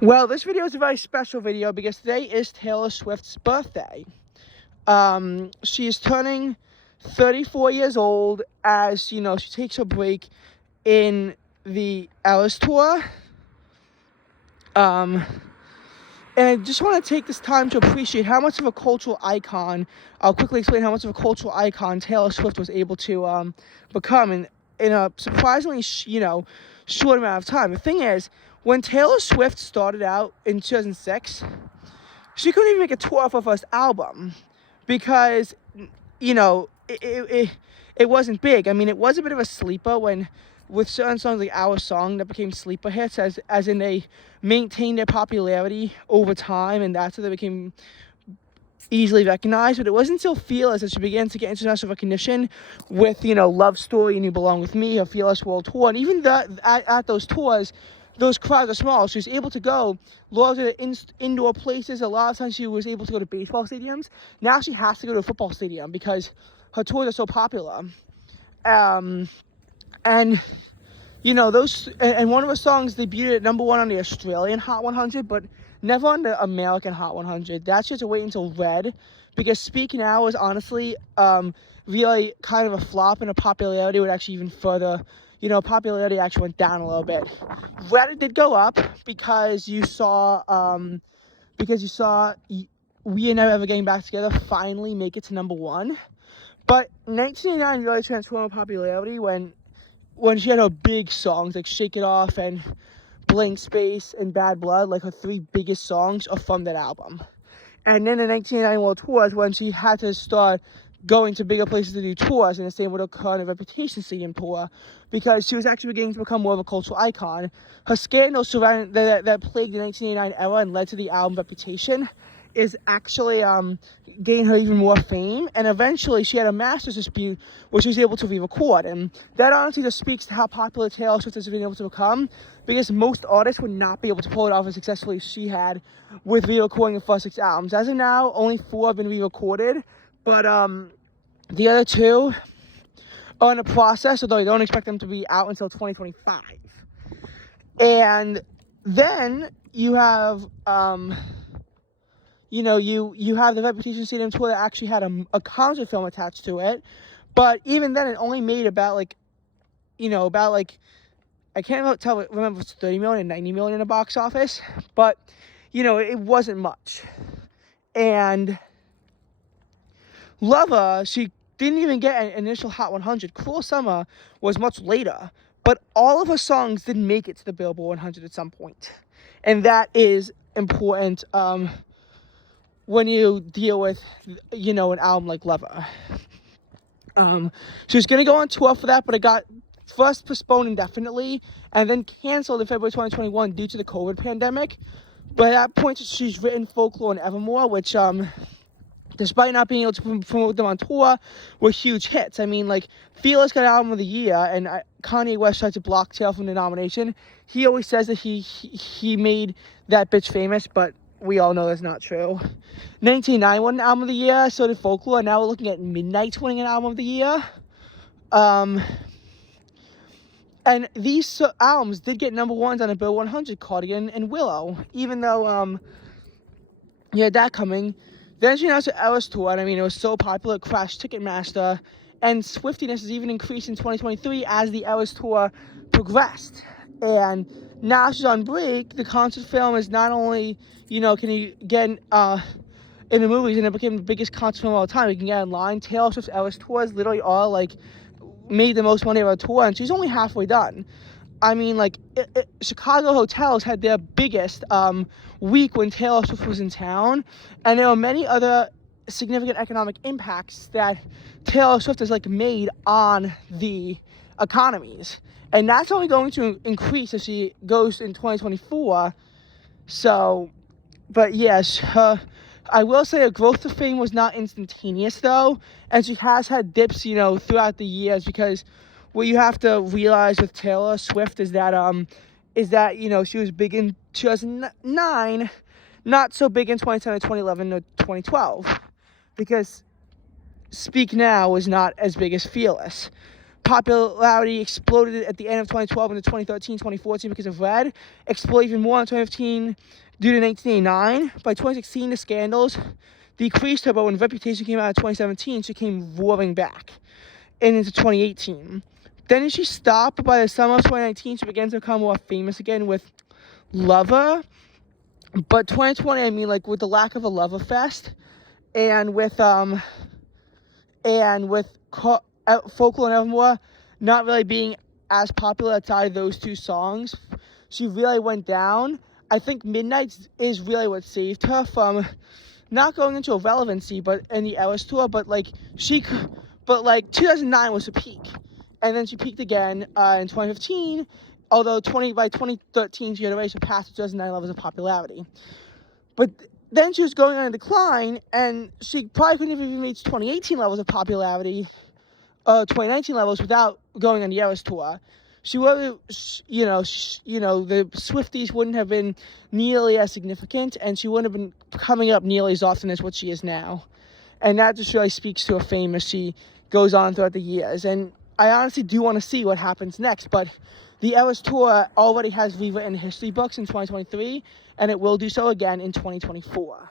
Well, this video is a very special video because today is Taylor Swift's birthday. She is turning 34 years old as, she takes a break in the Eras Tour. And I just want to take this time to appreciate how much of a cultural icon, I'll quickly explain how much of a cultural icon Taylor Swift was able to become in a surprisingly, short amount of time. The thing is, when Taylor Swift started out in 2006, she couldn't even make a tour off her first album because, it wasn't big. I mean, it was a bit of a sleeper with certain songs like Our Song that became sleeper hits, as in they maintained their popularity over time, and that's how they became easily recognized. But it wasn't until Fearless that she began to get international recognition with, Love Story and You Belong With Me, her Fearless World Tour. And even at those tours, those crowds are small. She was able to go larger indoor places. A lot of times she was able to go to baseball stadiums. Now she has to go to a football stadium because her tours are so popular. And one of her songs debuted at number 1 on the Australian Hot 100, but never on the American Hot 100. That's just to wait until Red, because Speak Now is honestly really kind of a flop, and her popularity would actually even further, popularity actually went down a little bit. Red did go up because you saw We Are Never Ever Getting Back Together finally make it to number 1. But 1989 really transformed her popularity when she had her big songs like Shake It Off and Blank Space and Bad Blood. Like, her 3 biggest songs are from that album. And then the 1989 World Tour is when she had to start going to bigger places to do tours, and the same with her current Reputation Stadium tour, because she was actually beginning to become more of a cultural icon. Her scandal surrounding that plagued the 1989 era and led to the album Reputation is actually gained her even more fame, and eventually she had a master's dispute which she was able to re-record, and that honestly just speaks to how popular Taylor Swift has been able to become, because most artists would not be able to pull it off as successfully as she had with re-recording the first 6 albums. As of now, only 4 have been re-recorded, but the other 2 are in the process, although I don't expect them to be out until 2025. And then you have you have the Reputation Stadium tour that actually had a concert film attached to it. But even then, it only made about I can't remember if it's 30 million, 90 million in the box office. But, it wasn't much. And Lover, she didn't even get an initial Hot 100. Cruel Summer was much later. But all of her songs didn't make it to the Billboard 100 at some point. And that is important when you deal with, an album like Lover. She was going to go on tour for that, but it got first postponed indefinitely and then canceled in February 2021 due to the COVID pandemic. But at that point, she's written Folklore and Evermore, which, despite not being able to promote them on tour, were huge hits. I mean, Fearless got Album of the Year, and Kanye West tried to block Taylor from the nomination. He always says that he made that bitch famous, but we all know that's not true. 1989 won an Album of the Year, so did Folklore, and now we're looking at Midnight winning an Album of the Year. And these albums did get number 1s on the Billboard 100, Cardigan and Willow, even though, you had that coming. Then she announced the Eras Tour, and it was so popular, it crashed Ticketmaster, and Swiftiness has even increased in 2023 as the Eras Tour progressed. And now she's on break. The concert film is not only, can you get in the movies, and it became the biggest concert film of all time. You can get online. Taylor Swift's Eras Tours literally all, made the most money of her tour, and she's only halfway done. Chicago hotels had their biggest week when Taylor Swift was in town, and there were many other significant economic impacts that Taylor Swift has made on the economies, and that's only going to increase as she goes in 2024. So, but yes, I will say her growth to fame was not instantaneous though, and she has had dips, throughout the years, because what you have to realize with Taylor Swift is that she was big in 2009, not so big in 2010 or 2011 or 2012, because Speak Now was not as big as Fearless. popularity exploded at the end of 2012 into 2013, 2014 because of Red. Exploded even more in 2015 due to 1989. By 2016, the scandals decreased her, but when Reputation came out in 2017, she came roaring back and into 2018. Then she stopped, but by the summer of 2019, she began to become more famous again with Lover. But 2020, I mean, like, with the lack of a Lover Fest, and with Folklore and Evermore not really being as popular outside of those two songs, she really went down. I think Midnights is really what saved her from not going into irrelevancy, but in the Eras tour. But 2009 was her peak, and then she peaked again in 2015. Although by 2013 she had already surpassed 2009 levels of popularity. But then she was going on a decline, and she probably couldn't have even reached 2018 levels of popularity, 2019 levels, without going on the Eras tour. She would, the Swifties wouldn't have been nearly as significant, and she wouldn't have been coming up nearly as often as what she is now. And that just really speaks to her fame as she goes on throughout the years. And I honestly do want to see what happens next, but the Eras tour already has Viva in the history books in 2023, and it will do so again in 2024.